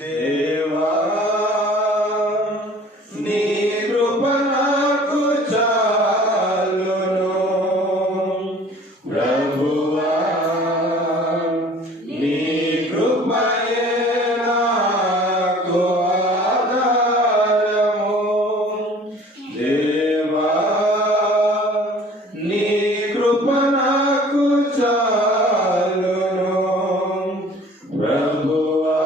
దేవా నీ కృప నాకు చాలును. ప్రభువా నీ కృపయే నాకు ఆధారము. దేవా నీ కృప నాకు చాలును. ప్రభువా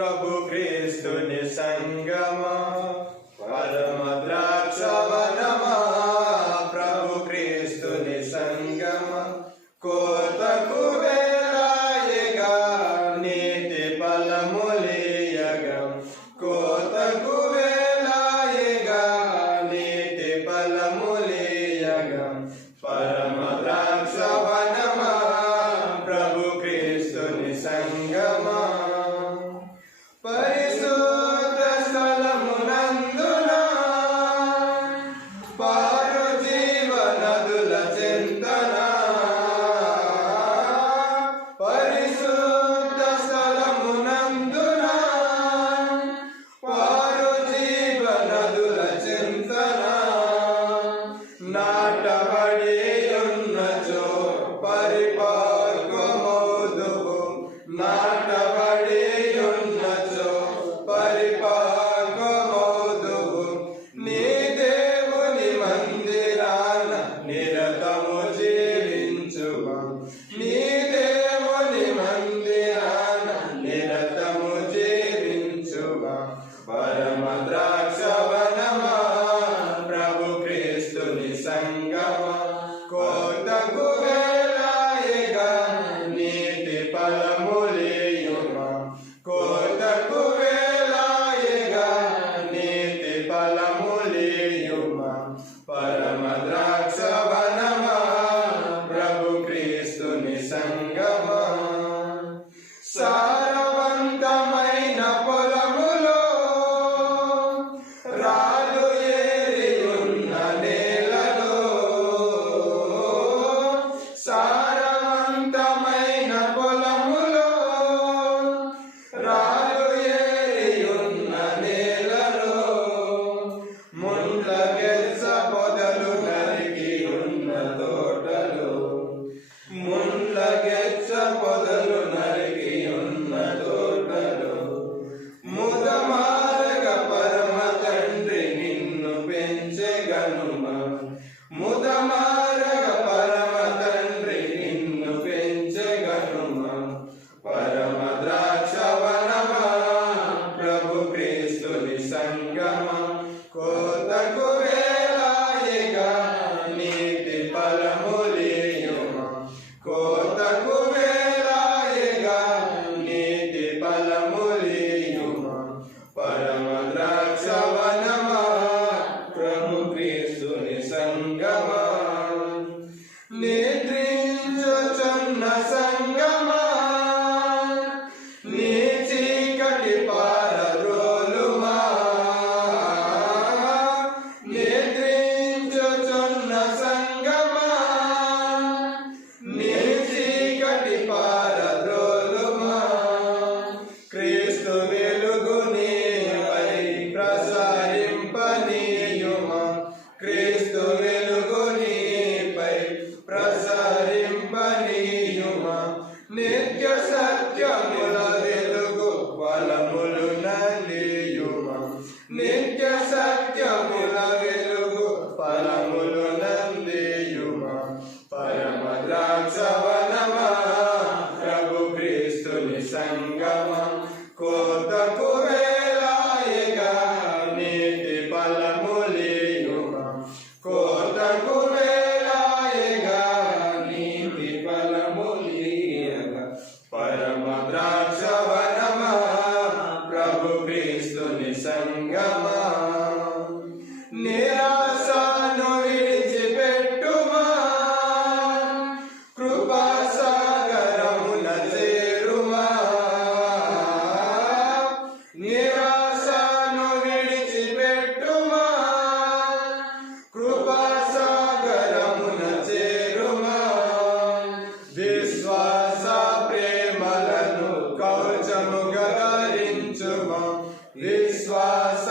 ప్రభు క్రీస్తుని సంగమా, పరమ ద్రాక్షవనమా, ప్రభు క్రీస్తుని సంగమా, కోతకు వేలాయగా నీతి ఫలములియగా, కోతకు వేలాయగా నీతి ఫలములియగా, పరమ ద్రాక్షవనమా, ప్రభు క్రీస్తుని సంగమా, పరిశుద్ధ స్థలమునందున పారు జీవనదుల చింతన, పరిశుద్ధ స్థలమునందున పారు జీవనదుల చింతన, నాటబడి ఉన్నచో పరిపక్వమౌదువు, నాటబడి ఉన్నచో పరిపక్వమౌదువు, నీ దేవుని మందిరాన నిరతము జీవించుమా, నీ దేవుని మందిరాన నిరతము జీవించుమా, పరమ ద్రాక్షవనమా, ప్రభు క్రీస్తుని సంగమా, కోతకు వేలాయగా నీతి ఫలములియుమా, కోతకు వేలాయగా నీతి ఫలములియుమా, పరమ ద్రాక్షవనమా, ప్రభు క్రీస్తుని సంగమా, సారవంతమైన పొలములో రాలు ఏరియున్న నేలలో, సారవంతమైన పొలములో రాలు ఏరియున్న నేలలో, ముండ్ల గెచ్చ పొదలు నరికి ఉన్న తోటలో, ముండ్ల గెచ్చ పొదలు నరికి ఉన్న తోటలో, ముదమారగ పరమ తండ్రి నిన్ను పెంచెగనుమా, ముదమారగ పరమ తండ్రి నిన్ను పెంచెగనుమా, పరమ ద్రాక్షవనమా, ప్రభు క్రీస్తుని సంగమా, కోతకు వేలాయగా నీతి ఫలములియుమా, కోతకు వేలాయగా నీతి ఫలములియుమా, పరమ ద్రాక్షవనమా, ప్రభు క్రీస్తుని సంగమా, నిద్రించుచున్న సంగమా, నీ చీకటి పారద్రోలుమా, నిద్రించుచున్న సంగమా, నీ చీకటి పారద్రోలుమా, క్రీస్తు వెలుగు నీపై ప్రసరింపనీయుమా, క్రీస్తు వెలుగు నీపై ప్రసరింపనీయుమా, నిత్య సత్యముల వెలుగు ఫలములు నందియుమా, నిత్య సత్యముల వెలుగు ఫలములు నందియుమా, పరమ ద్రాక్షవనమా, ప్రభు క్రీస్తుని సంగమా, కోతకు వేలాయగా నీతి ఫలములియుమా, కోతకు వేలాయగా నీతి ఫలములియగా, పరమ ద్రాక్షవనమా, ప్రభు క్రీస్తుని సంగమా, నిరాశను విడిచిపెట్టుమా, కృపాసాగరమున చేరుమా, నిరాశను విడిచిపెట్టుమా, కృపాసాగరమున చేరుమా, విశ్వాస ప్రేమలను కవచముగా ధరించుమా, విశ్వాస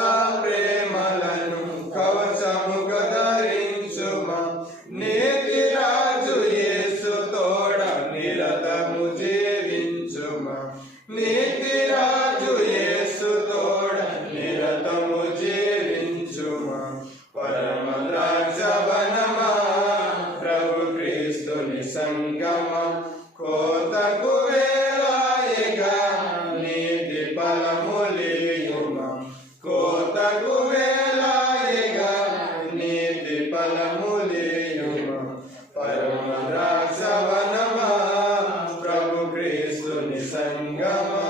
ఫలములియుమా కోతకు వేలాయగా నీతి ఫలములియుమా పరమ ద్రాక్షవనమా ప్రభు క్రీస్తుని సంగమా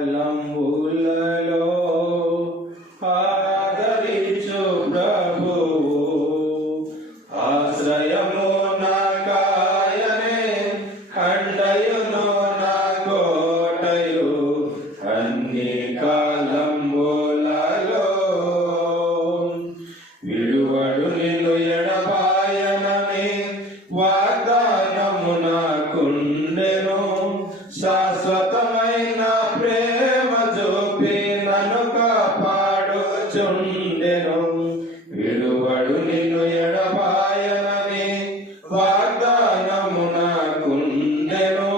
కాలంబులలో ఆదరించు ప్రభువు ఆశ్రయము నాకాయనే అండయును నా కోటయు అన్ని కాలంబులలో విడువడు నిన్ను ఎడబాయనని వాగ్దానము నాకుండెను శాశ్వతమైన ప్రేమ చూపి నన్ను కాపాడుచుండెను విడువడు నిన్ను ఎడబాయనని వాగ్దానము నాకుండెను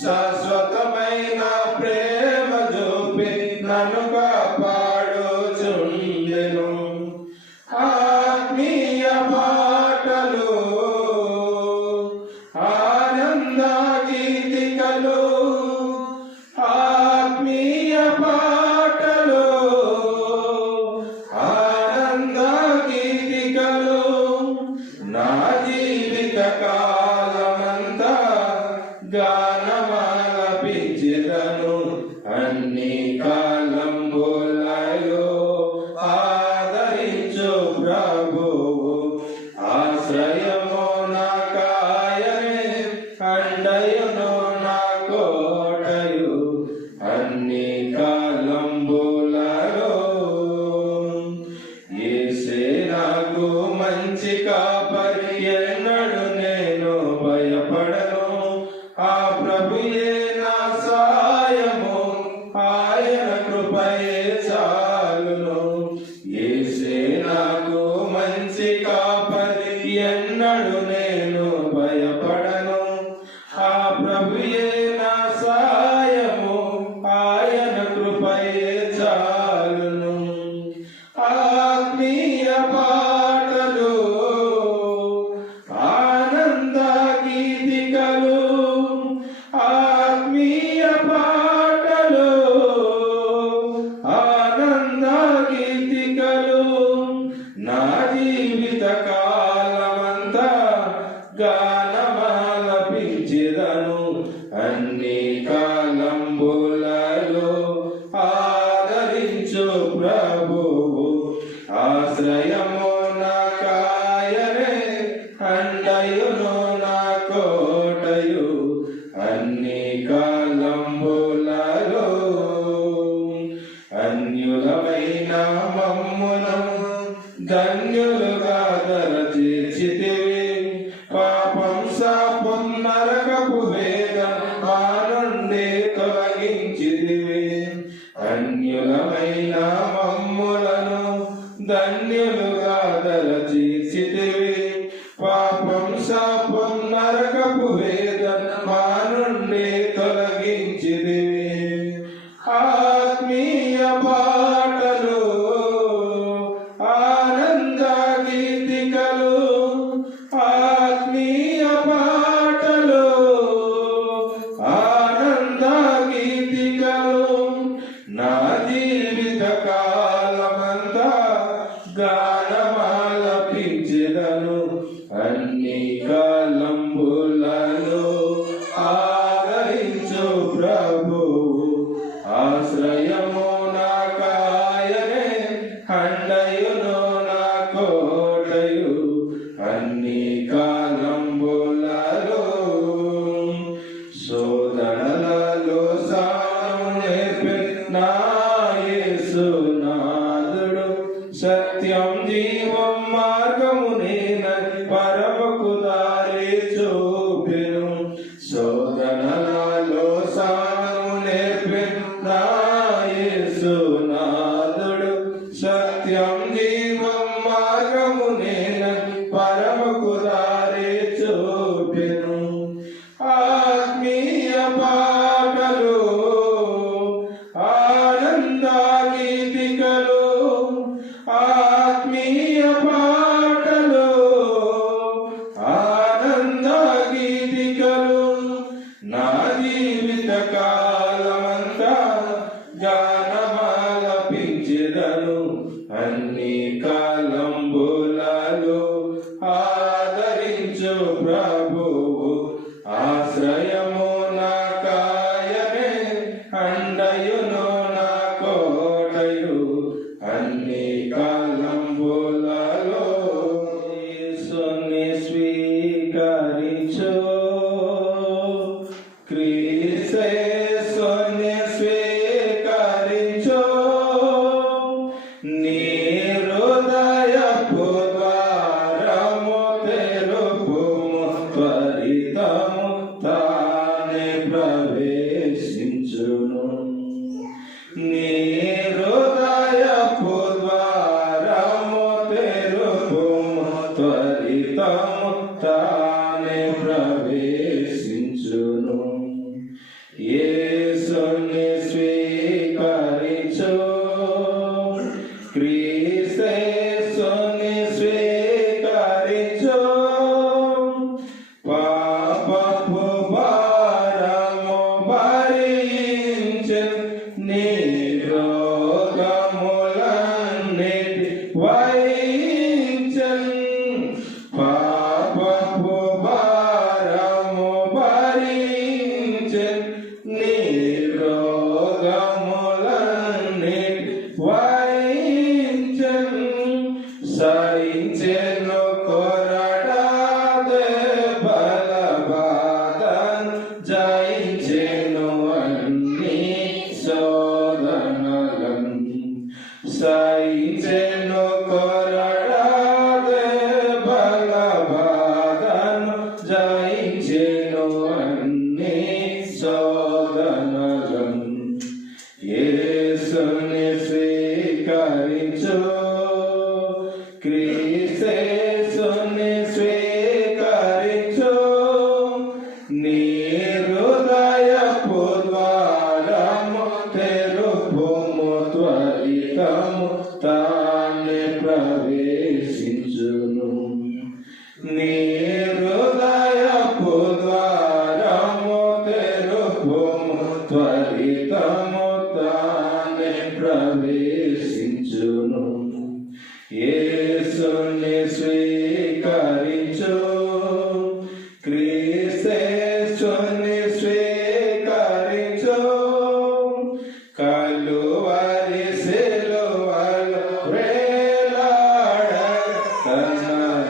శాశ్వతమైన ప్రేమ చూపి నన్ను కాపాడుచుండెను ఆత్మీయ పాటలు ఆనంద గీతికలు ఆత్మీయ పాటలు ఆనంద గీతికలు నా జీవిత కాలమంతా గానమాలపించెదను అన్ని కాలంబులలో ఆదరించు ప్రభువు ఆశ్రయము నాకాయనే అండయును నా కోటయు అన్ని కాలంబులలో యేసే నాకు మంచి కాపరి ఎన్నడు నేను భయపడను ఆ ప్రభుయే నా సాయము ఆయన కృపయే చాలును యేసే నాకు మంచి కాపరి ఎన్నడు నేను భయపడను ఆ ప్రభుయే నా సాయము ఆయన కృపయే చాలును ఆత్మీయ పాటలు ఆనంద గీతికలు ఆత్మీయ పాటలు ఆనంద గీతికలు నా జీవిత కాలమంతా గానమాలపించెదను అన్ని కాలంబులలో ఆదరించు ప్రభువు ఆశ్రయము నాకాయనే అండయును నా కోటయు అన్ని కాలంబులలో అన్యులమైన మమ్మును ధన్యులుగా దరచేర్చితివి పాపం శాపం నరకపు వేదం మా నుండి తొలగించితివి అన్యులమైన మమ్ములను ధన్యులుగా దరచేర్చితివి పాపం శాపం నరకపు వేదం మా నుండి తొలగించితివి ఆత్మీయ పాటలు ఆనంద గీతికలు ఆత్మీయ పాటలు ఆనంద గీతికలు నా జీవిత కాలమంతా గానమాలపించెదను అన్ని కాలంబులలో ఆదరించు ప్రభువు ఆశ్రయము నాకాయనే అండయును నా కోటయు అన్ని కాలంబులలో శోధనలలో సాను నేర్పి నా యేసునాథుడు సత్యం జీవం మార్గము నేనని పరమకు దారి చూపెను శోధనలలో సాను నేర్పి నా యేసునాథుడు సత్యం జీవం మార్గము నేనని పరమకు దారి చూపెను ఆత్మీయ పాటలు ఆనంద అన్ని కాలంబులలో ఆదరించు ప్రభువు ఆశ్రయము నా కాయమే అండయును నా కోటయు అన్ని కాలంబులలో యేసుని స్వీకరించు క్రీస్తుని స్వీకరించు నీ హృదయపు ద్వారము తెరుపుము త్వరితము తానే ప్రవేశించును నీ హృదయపు ద్వారము తెరుపుము త్వరితము తానే ప్రవేశించును యేసుని స్వీకరించు క్రీస్తుని స్వీకరించు పాపపు భారము భరించె నీ రోగములన్నిటి వహించెన్ పాపపు భారము భరించెన్ నీ రోగములన్నిటి వహించెన్ సహించెను కొరడాదే బలబాధను జయించెను అన్ని శోధనలను సహించెను కొరడాదే బలబాధను జయించెను అన్ని శోధనలను యేసుని స్వీకరించు క్రీస్తుని స్వీకరించు నీ హృదయపు ద్వారము తెరుపుము త్వరితము తానే ప్రవేశించును నీ హృదయపు ద్వారము తెరుపుము త్వరితము తానే ప్రవేశించును యేసుని స్వీకరించు క్రీస్తుని స్వీకరించు కలువరి సిలువలో వేలాడగా తన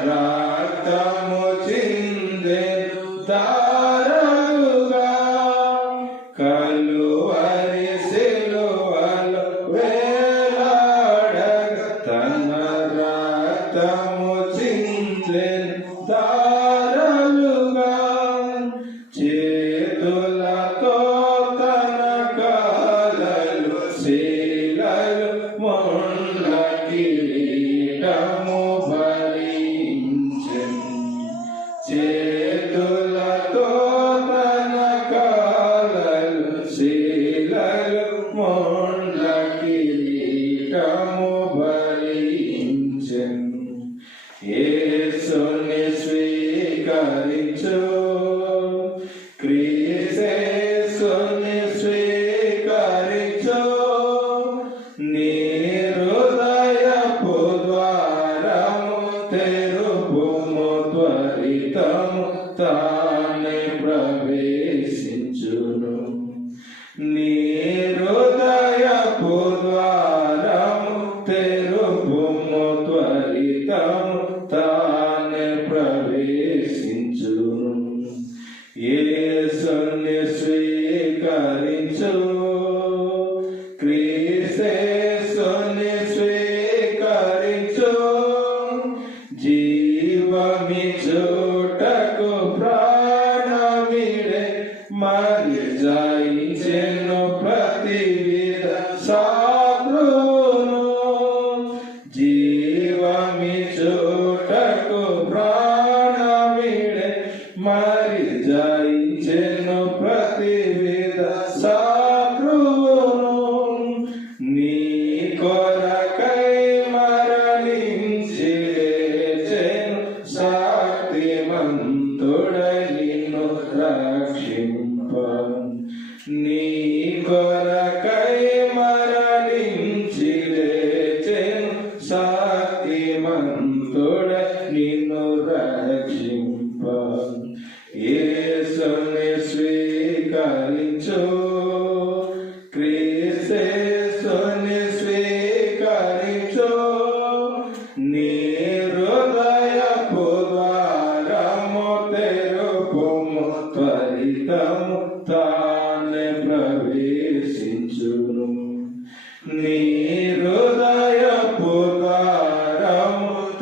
రక్తము చిందే దారలుగా కలువరి సిలువలో వేలాడగా తన రక్తము చిందే దారలుగా చేతులతో తన కాలలు శీలలు మొండ్ల కిరీటము భరించెను చేతులతో తన కాలలు శీలలు మొండ్ల కిరీటము భరించెను యేసుని స్వీకరించు క్రీస్తుని స్వీకరించు నీ హృదయపు ద్వారము తెరుపుము త్వరితము తానే ప్రవేశించును నీ హృదయపు ద్వారము తెరుపుము త్వరితము తానే ప్రవేశించును యేసుని స్వీకరించు క్రీస్తుని స్వీకరించు జీవమిచ్చుటకు ప్రాణమిడే మరి జయించెను ప్రతివిధ శత్రువును జీవమిచ్చుటకు ప్రాణమిడే మరి జయించెను ప్రతివిధ శత్రువును నీ కొరకై మరణించి లేచెను శక్తిమంతుడై నిన్ను రక్షింప నీ కొరకై మరణించి లేచెను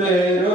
తెరువుము